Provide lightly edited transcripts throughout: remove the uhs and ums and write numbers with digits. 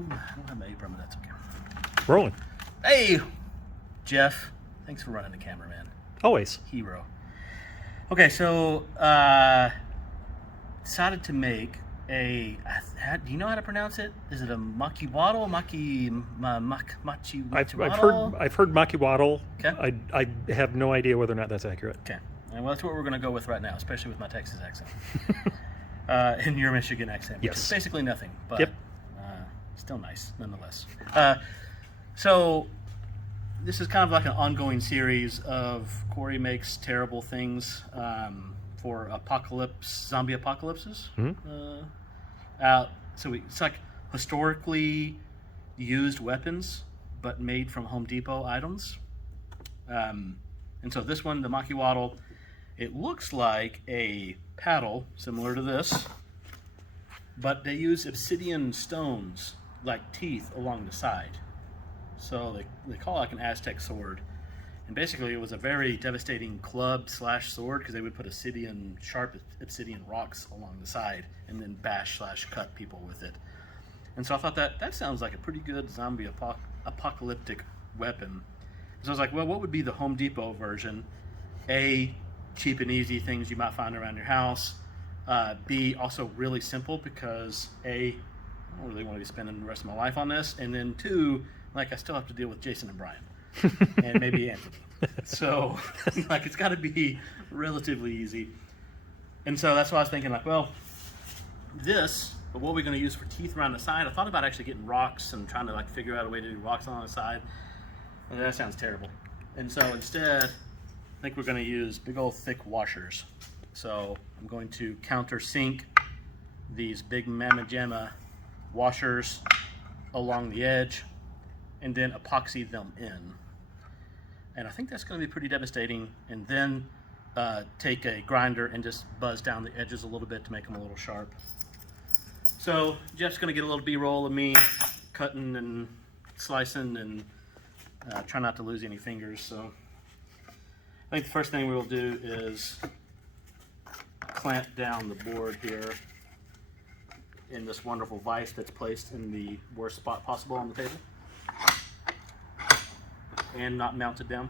Ooh, I don't have my apron, but that's okay. Rolling. Hey, Jeff. Thanks for running the camera, man. Always. Hero. Okay, so decided to make a. Do you know how to pronounce it? Is it a macuahuitl? I've heard Macuahuitl. Okay. I have no idea whether or not that's accurate. Okay. And well, that's what we're going to go with right now, especially with my Texas accent. And your Michigan accent, which is basically nothing, but Yep. Still nice nonetheless. So this is kind of like an ongoing series of Cory makes terrible things for zombie apocalypses. Mm-hmm. It's like historically used weapons, but made from Home Depot items. And so this one, the Macuahuitl, it looks like a paddle similar to this, but they use obsidian stones like teeth along the side. So they call it like an Aztec sword. And basically it was a very devastating club / sword because they would put sharp obsidian rocks along the side and then bash / cut people with it. And so I thought that sounds like a pretty good zombie apocalyptic weapon. So I was like, well, what would be the Home Depot version? A, cheap and easy things you might find around your house. B, also really simple because A, I don't really want to be spending the rest of my life on this. And then two, like I still have to deal with Jason and Brian. And maybe Anthony. So, like, it's got to be relatively easy. And so that's why I was thinking, like, well, but what are we going to use for teeth around the side? I thought about actually getting rocks and trying to, like, figure out a way to do rocks on the side. And that sounds terrible. And so instead, I think we're going to use big old thick washers. So I'm going to countersink these big Mamma Jamma washers along the edge and then epoxy them in. And I think that's going to be pretty devastating. And then take a grinder and just buzz down the edges a little bit to make them a little sharp. So Jeff's going to get a little B-roll of me cutting and slicing and try not to lose any fingers. So I think the first thing we will do is clamp down the board here in this wonderful vise that's placed in the worst spot possible on the table and not mounted down.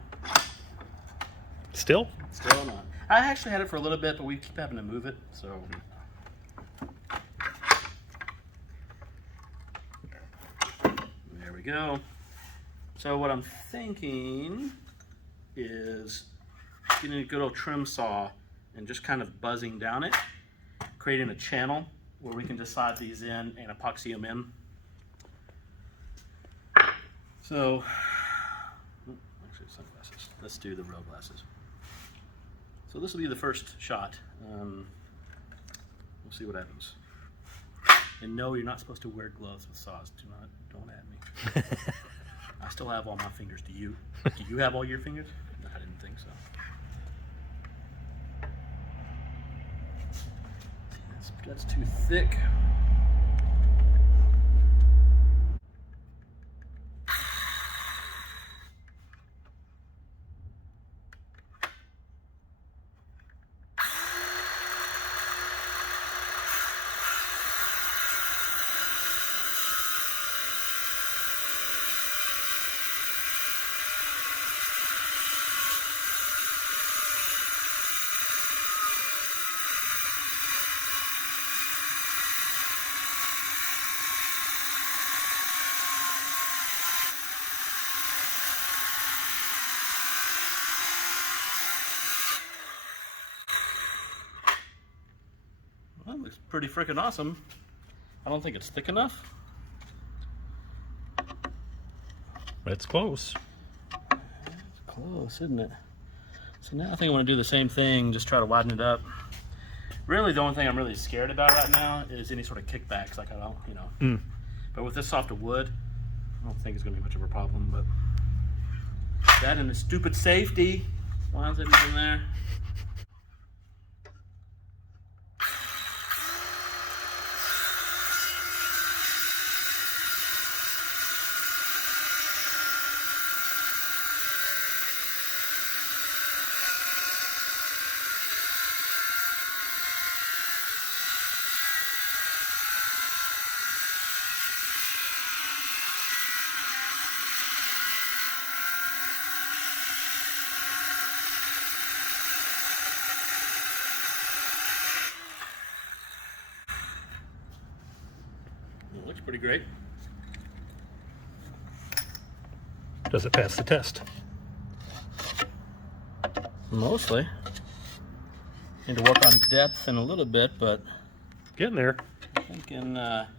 Still not. I actually had it for a little bit, but we keep having to move it, so. There we go. So what I'm thinking is getting a good old trim saw and just kind of buzzing down it, creating a channel where we can just slide these in and epoxy them in. So, actually sunglasses. Let's do the real glasses. So this will be the first shot. We'll see what happens. And no, you're not supposed to wear gloves with saws. Don't at me. I still have all my fingers. Do you have all your fingers? No, I didn't think so. That's too thick. Well, that looks pretty freaking awesome. I don't think it's thick enough. It's close. It's close, isn't it? So now I think I want to do the same thing, just try to widen it up. Really, the only thing I'm really scared about right now is any sort of kickbacks. Like I don't. But with this soft wood, I don't think it's going to be much of a problem. But that and the stupid safety. Why is it even there? pretty great. Does it pass the test? Mostly. Need to work on depth in a little bit, but Getting there. I'm thinking it's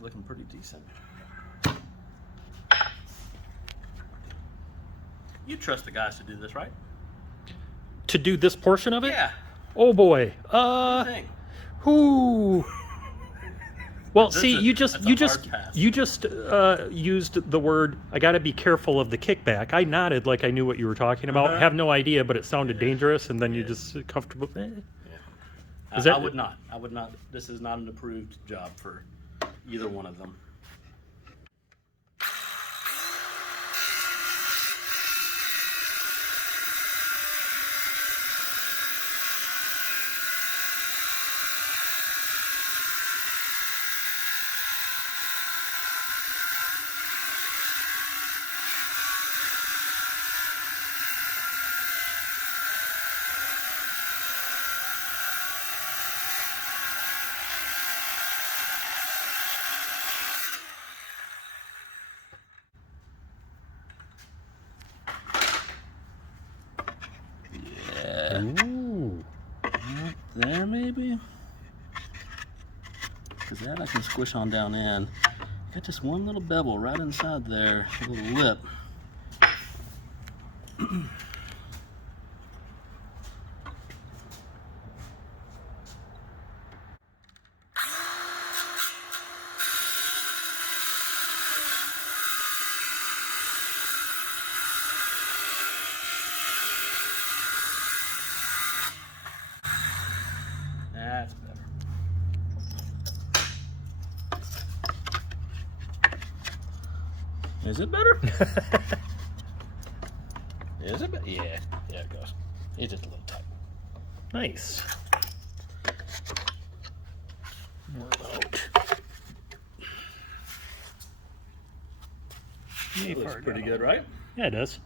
looking pretty decent. You trust the guys to do this, right? To do this portion of it? Yeah. Oh boy. What do you think? Whoo. Well, That's see, a- you that's just a hard pass. used the word. I got to be careful of the kickback. I nodded like I knew what you were talking about. Uh-huh. Have no idea, but it sounded dangerous, and then you just comfortable. Yeah. Is I that- would not. I would not. This is not an approved job for either one of them. Yeah. Ooh. There maybe? Because that I can squish on down in. Got just one little bevel right inside there, a little lip. That's better. Is it better? Is it better? Yeah, it goes. It's just a little tight. Nice. It looks pretty good, right? Yeah, it does.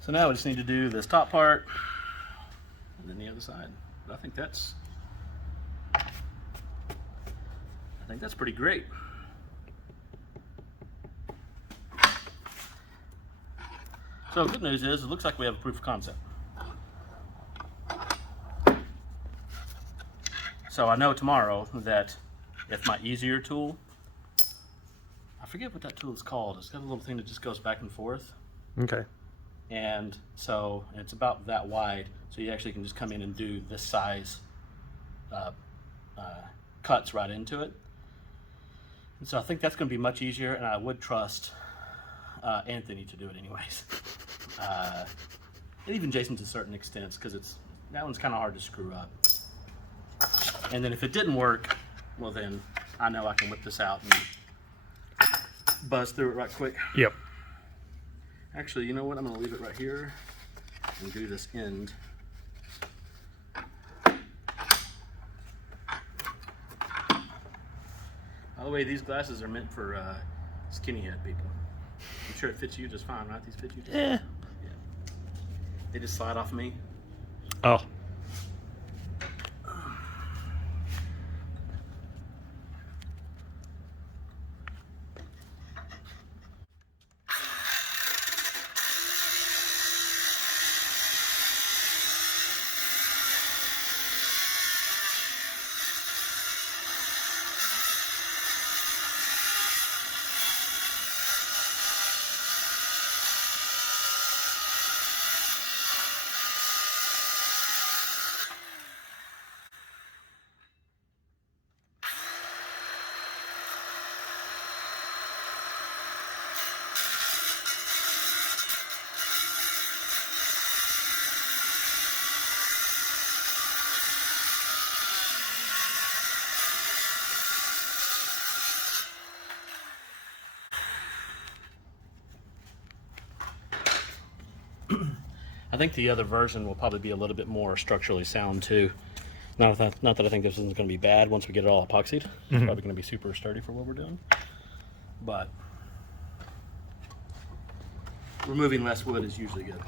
So now we just need to do this top part and then the other side. But I think that's pretty great. So good news is it looks like we have a proof of concept. So I know tomorrow that if my easier tool, I forget what that tool is called. It's got a little thing that just goes back and forth. Okay. And so it's about that wide, so you actually can just come in and do this size cuts right into it. And so I think that's going to be much easier, and I would trust Anthony to do it anyways. And even Jason to certain extents, because that one's kind of hard to screw up. And then if it didn't work, well then I know I can whip this out and buzz through it right quick. Yep. Actually, you know what? I'm going to leave it right here and do this end. By the way, these glasses are meant for skinny head people. I'm sure it fits you just fine, right? These fit you just Eh. fine. Yeah. They just slide off me. Oh. I think the other version will probably be a little bit more structurally sound too. Not that I think this isn't going to be bad once we get it all epoxied. It's probably going to be super sturdy for what we're doing. But removing less wood is usually good.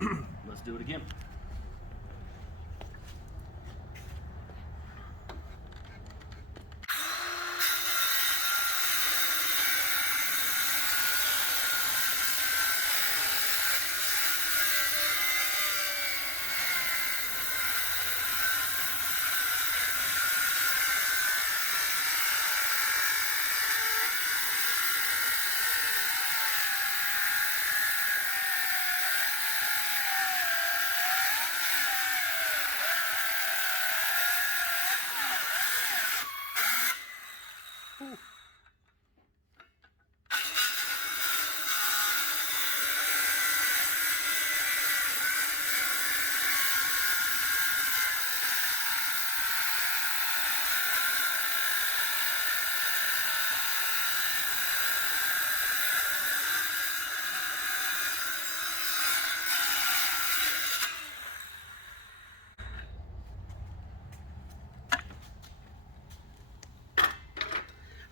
Let's do it again.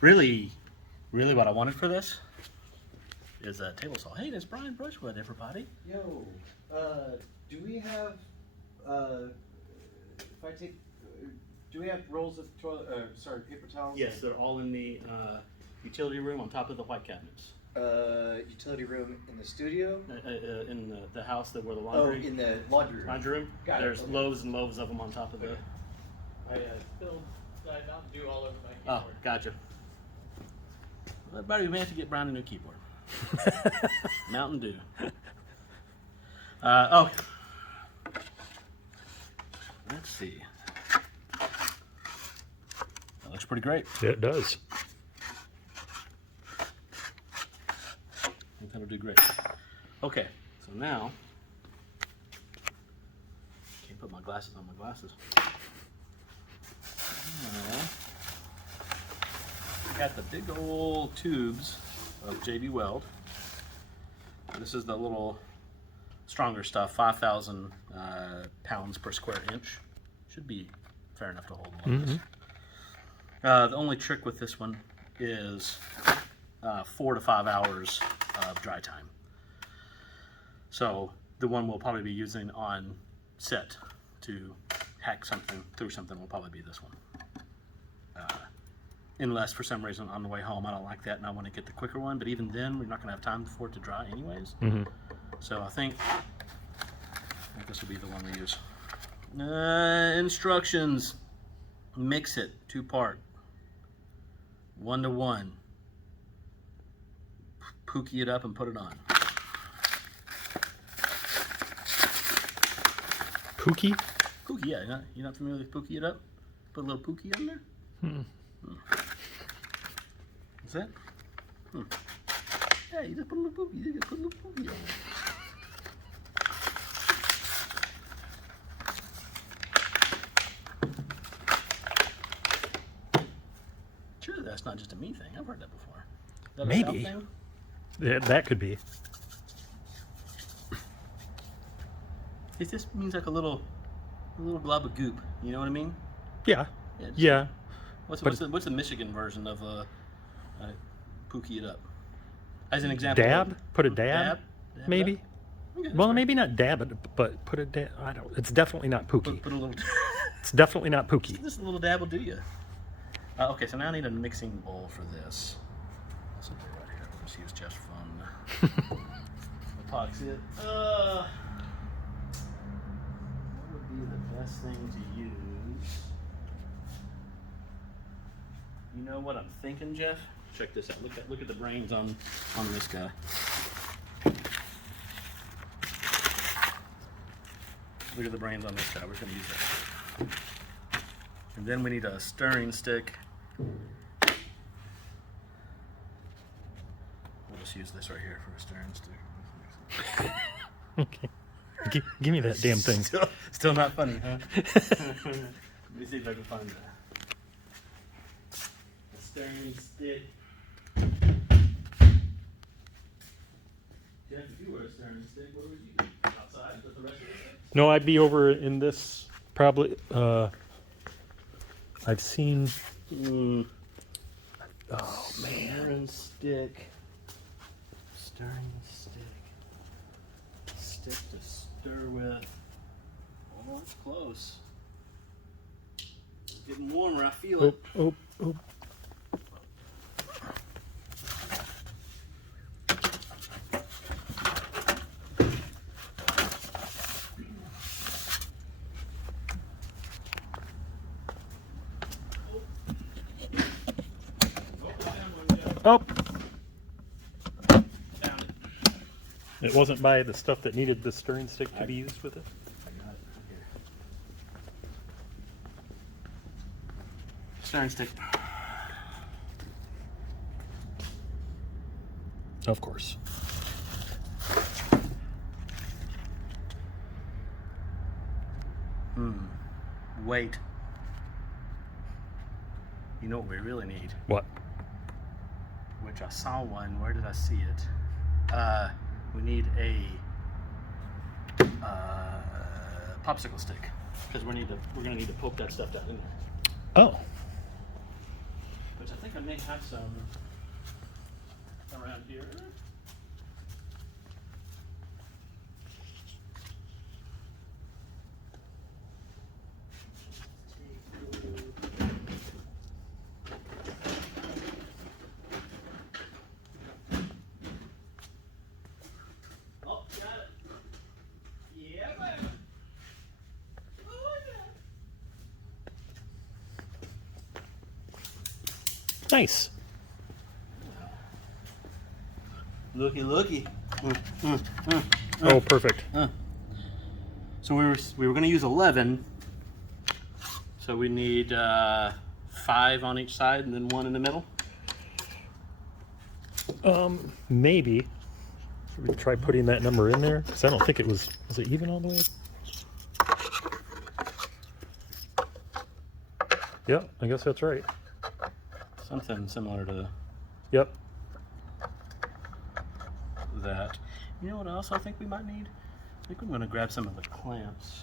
Really, what I wanted for this is a table saw. Hey, there's Brian Brushwood, everybody. Yo, do we have, if I take, do we have rolls of toilet, paper towels? Yes, they're all in the utility room on top of the white cabinets. Utility room in the studio? In the house that where the laundry. Oh, in the laundry room. Laundry room. Got it, There's okay. loaves and loaves of them on top of the. I spilled Mountain Dew all over my Oh, keyboard. gotcha. Well, everybody, we have to get Brian a new keyboard. Mountain Dew. Oh. Let's see. That looks pretty great. Yeah, it does. I think that'll do great. Okay, so now can't put my glasses on my glasses. Got the big old tubes of JB Weld. This is the little stronger stuff, 5,000 pounds per square inch. Should be fair enough to hold a lot of this. The only trick with this one is 4 to 5 hours of dry time. So the one we'll probably be using on set to hack something through something will probably be this one. Unless for some reason on the way home I don't like that and I want to get the quicker one, but even then we're not going to have time for it to dry anyways. So I think this will be the one we use. Instructions: mix it 2-part, 1-to-1. Pookie it up and put it on. Pookie? Pookie, yeah. You're not familiar with Pookie it up? Put a little Pookie on there? What's that? Yeah, you just put a little Pookie. You just put a little Pookie on there. Sure, that's not just a me thing. I've heard that before. Is that a Maybe. South thing? Yeah, that could be. It just means like a little glob of goop. You know what I mean? Yeah. Just- Yeah. What's the Michigan version of Pookie it up? As an example. Dab? Put a dab? Dab Maybe. it up? Okay, Well, that's maybe not dab it, but put a dab. I don't. It's definitely not fair. Pookie. Put a little. It's definitely not Pookie. Just a little dab will do you. Okay, so now I need a mixing bowl for this. This will be right here. Let's use Jeff's phone. Epoxy it. What would be the best thing to use? You know what I'm thinking, Jeff? Check this out. Look at the brains on this guy. Look at the brains on this guy. We're gonna use that. And then we need a stirring stick. We'll just use this right here for a stirring stick. Okay. Give me that damn thing. Still not funny, huh? Let me see if I can find that. A stirring stick. Jeff, if you were a stirring stick, what would you do? Outside with the rest of the stick? No, I'd be over in this probably. I've seen. Oh man. Stirring stick. Stirring stick. Stick to Stir with. Oh, it's close. It's getting warmer. I feel it. Oh, oh. Oh. It wasn't by the stuff that needed the stirring stick to be used with it? I got it here. Stirring stick. Of course. Wait. You know what we really need? What? Which I saw one. Where did I see it? We need a popsicle stick because we're gonna need to poke that stuff down in there. Oh. Which I think I may have some around here. Oh, got it. Yeah, baby. Oh, yeah. Nice. Looky. Oh, perfect. So we were going to use 11. So we need 5 on each side and then 1 in the middle. Maybe. Should we try putting that number in there? Because I don't think it was it even all the way? Yeah, I guess that's right. Something similar to Yep. that. You know what else I think we might need? I think I'm going to grab some of the clamps.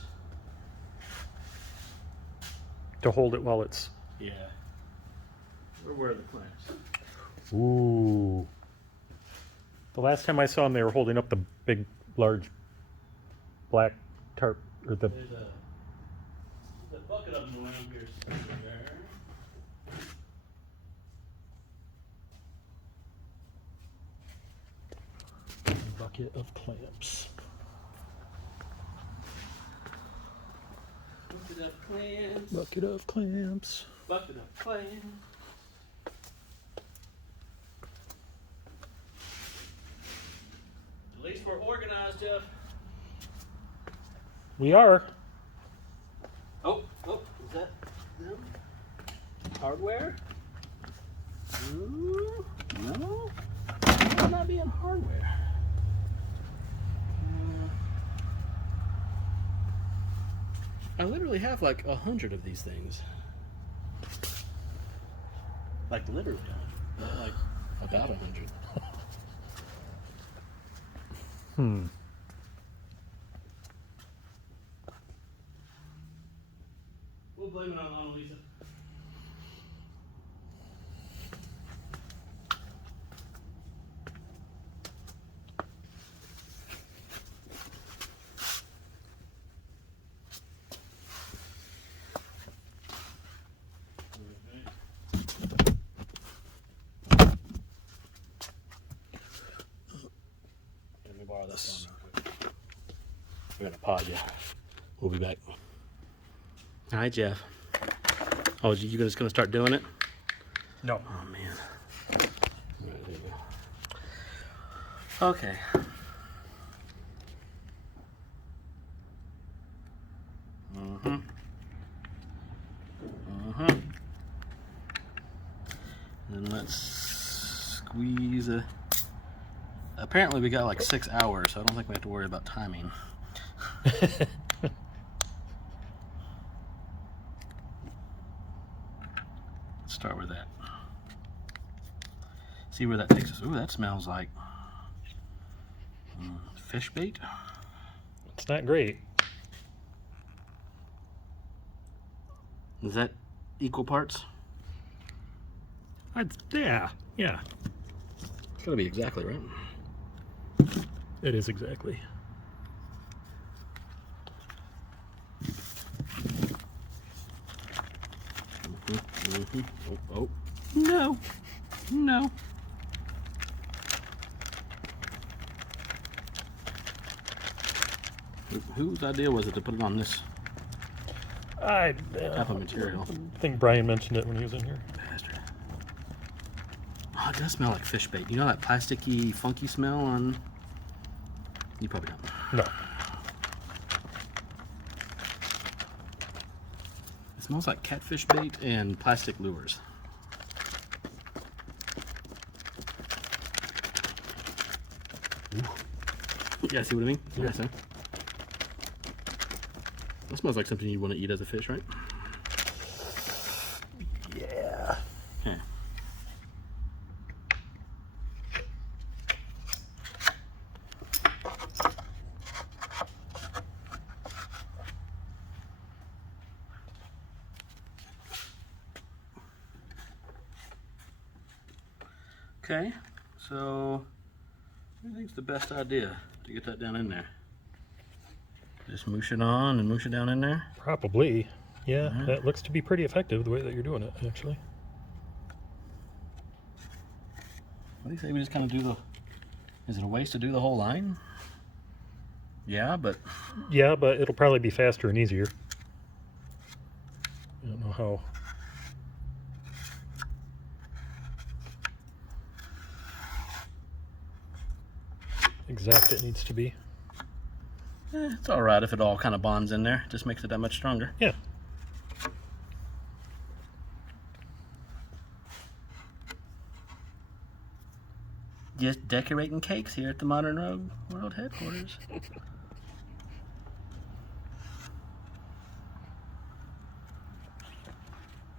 To hold it while it's... Yeah. Where are the clamps? Ooh. The last time I saw them, they were holding up the big, large, black tarp, or the... There's a bucket of them around here somewhere. bucket of clamps. Bucket of clamps. Bucket of clamps. Bucket of clamps. At least we're organized, Jeff. We are. Oh, is that them? Hardware? Ooh, no. Might not be in hardware. I literally have like 100 of these things. Like literally, not like about 100. We'll blame it on Lisa. Let me borrow this one real quick. We're gonna pause you. We'll be back. Hi, Jeff. Oh, you just gonna start doing it? No. Oh man. All right, there you go. Okay. And let's squeeze a. Apparently, we got like 6 hours, so I don't think we have to worry about timing. Let's start with that. See where that takes us. Ooh, that smells like fish bait. It's not great. Is that equal parts? Yeah. It's gotta be exactly right. It is exactly. Oh, no. No. Whose idea was it to put it on this I type of material? think Brian mentioned it when he was in here. Bastard. Oh, it does smell like fish bait. You know that plasticky, funky smell on... You probably don't. No. It smells like catfish bait and plastic lures. Yeah, see what I mean? Yeah, so. That smells like something you want to eat as a fish, right? Yeah. Okay. Okay, so I think it's the best idea to get that down in there. Just moosh it on and moosh it down in there. Probably. Yeah, that looks to be pretty effective the way that you're doing it, actually. What do you say we just kind of do the... Is it a waste to do the whole line? Yeah, but... Yeah, but it'll probably be faster and easier. I don't know how. Exact it needs to be. It's alright if it all kind of bonds in there. Just makes it that much stronger. Yeah. Just decorating cakes here at the Modern Rogue World headquarters.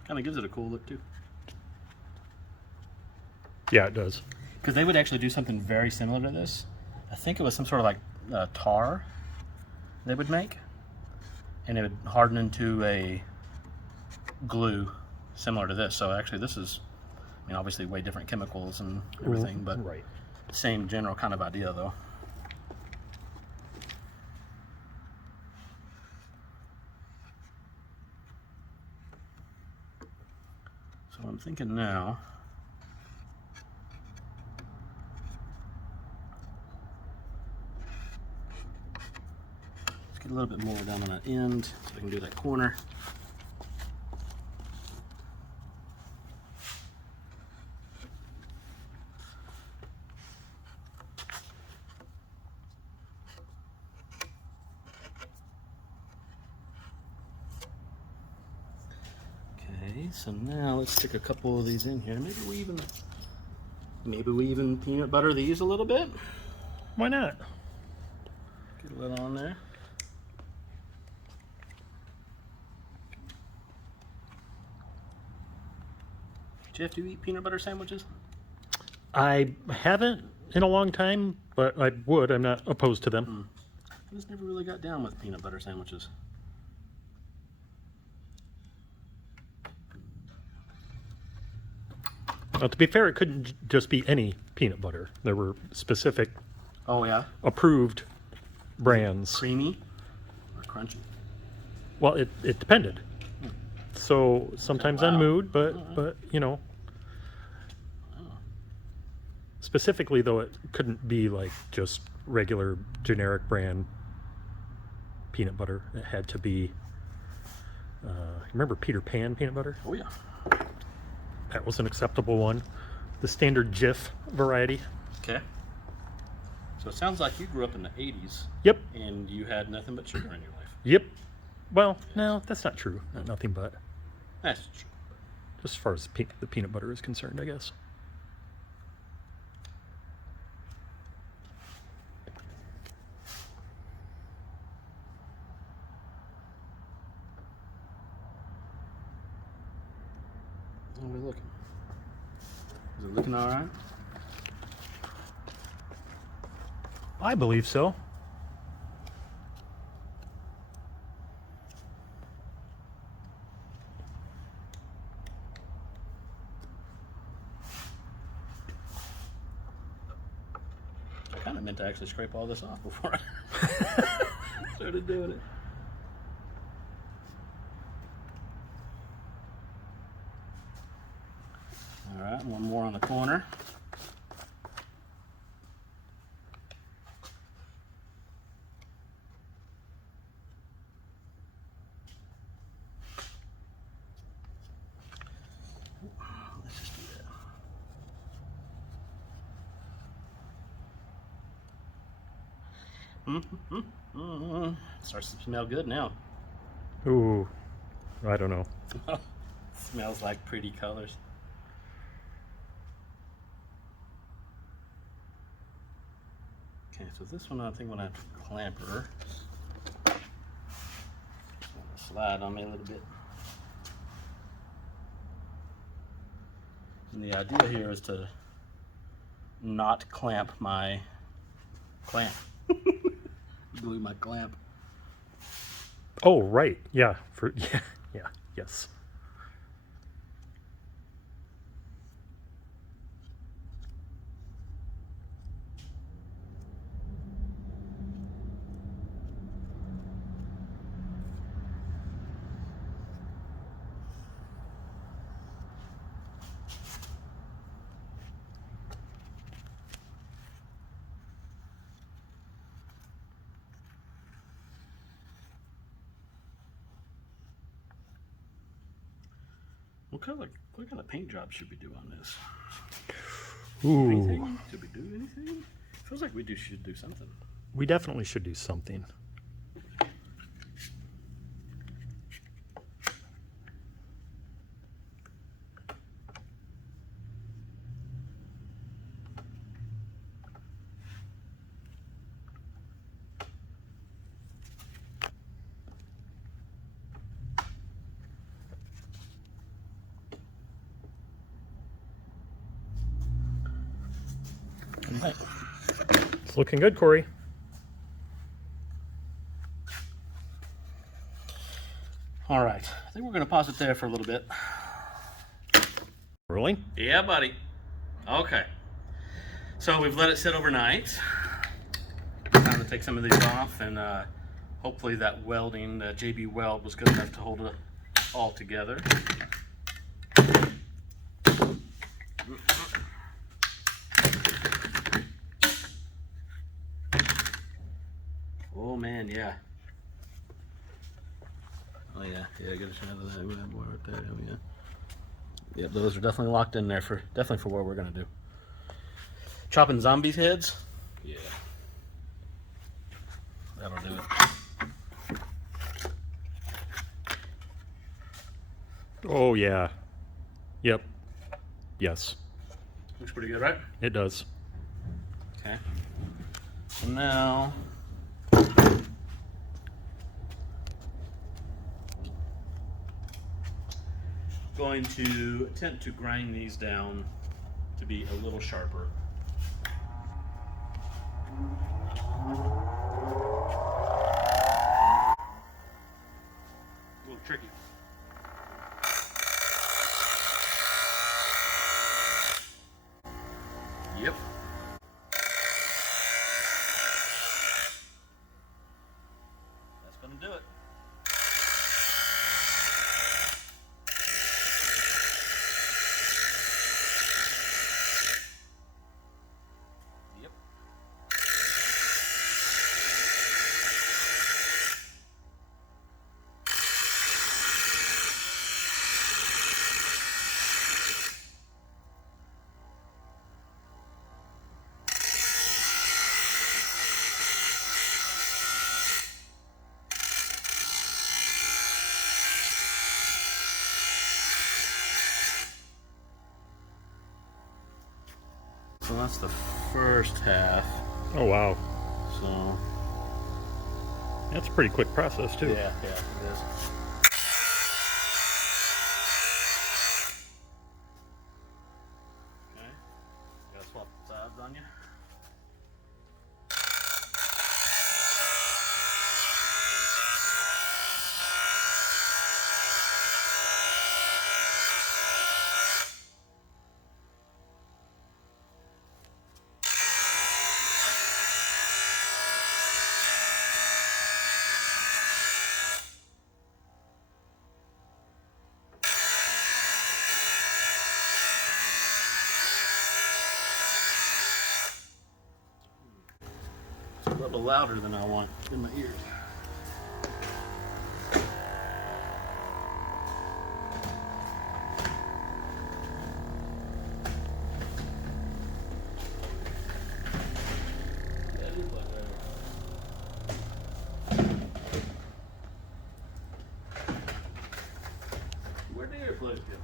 Kind of gives it a cool look too. Yeah, it does. Because they would actually do something very similar to this. I think it was some sort of like tar they would make, and it would harden into a glue similar to this. So actually this is, I mean, obviously way different chemicals and everything, but Right. same general kind of idea though. So I'm thinking now, let's get a little bit more down on that end so I can do that corner. Okay, so now let's stick a couple of these in here. Maybe we even peanut butter these a little bit. Why not? Get a little on there. Jeff, do you eat peanut butter sandwiches? I haven't in a long time, but I would. I'm not opposed to them. I just never really got down with peanut butter sandwiches. Now, to be fair, it couldn't just be any peanut butter. There were specific Oh yeah? approved brands. Creamy or crunchy? Well, it depended. So sometimes on Wow. mood, but you know. Specifically, though, it couldn't be like just regular generic brand peanut butter. It had to be. Remember Peter Pan peanut butter? Oh yeah. That was an acceptable one. The standard Jif variety. Okay. So it sounds like you grew up in the 80s Yep. and you had nothing but sugar in your life. Yep. Well, no, that's not true. Nothing but. That's true. Just as far as the peanut butter is concerned, I guess. How are we looking? Is it looking all right? I believe so. I kind of meant to actually scrape all this off before I started doing it. All right, one more on the corner. Let's just do that. Starts to smell good now. Ooh, I don't know. Smells like pretty colors. Okay, so this one I think I'm gonna have to clamp her. Slide on me a little bit. And the idea here is to not clamp my clamp. Glue my clamp. Oh, right. Yeah. Yes. What kind of paint job should we do on this? Ooh, Anything? Should we do anything? Feels like should do something. we definitely should do something. Right. It's looking good, Corey. All right, I think we're gonna pause it there for a little bit. Really? Yeah, buddy. Okay. So we've let it sit overnight. Time to take some of these off, and hopefully that welding, the JB weld, was good enough to hold it all together. Oh man, yeah. Oh yeah, get a shot of that boy right there. Oh, yeah. Yep, those are definitely locked in there for what we're gonna do. Chopping zombies' heads. Yeah. That'll do it. Oh, yeah. Yep. Yes, Looks pretty good, right? it does. Okay. So now going to attempt to grind these down to be a little sharper. A little tricky. Yep. That's gonna do it. Yep. So that's the first half. Oh, wow. So That's a pretty quick process, too. yeah, it is. Okay. Gotta swap sides on you. a little louder than I want in my ears. Where'd the airplanes go?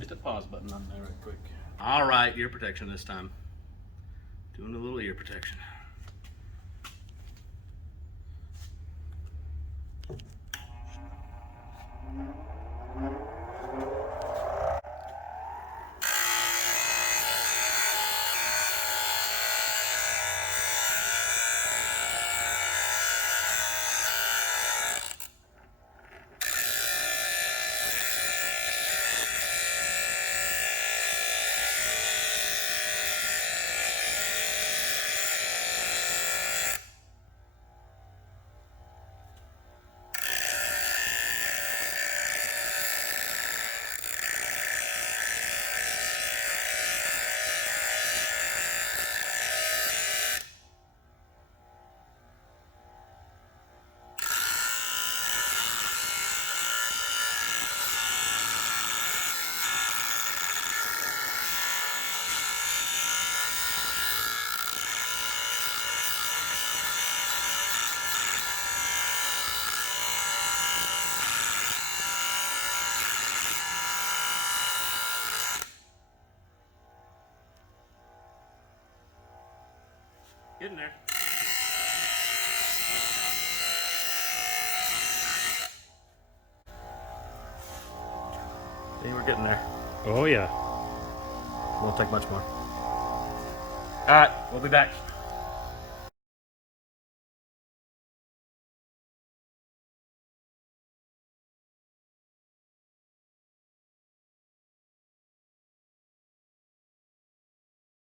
Hit the pause button on there right quick. All right, ear protection this time. Doing a little ear protection. Getting there. Hey, we're getting there. Oh yeah. Won't take much more. All right, we'll be back.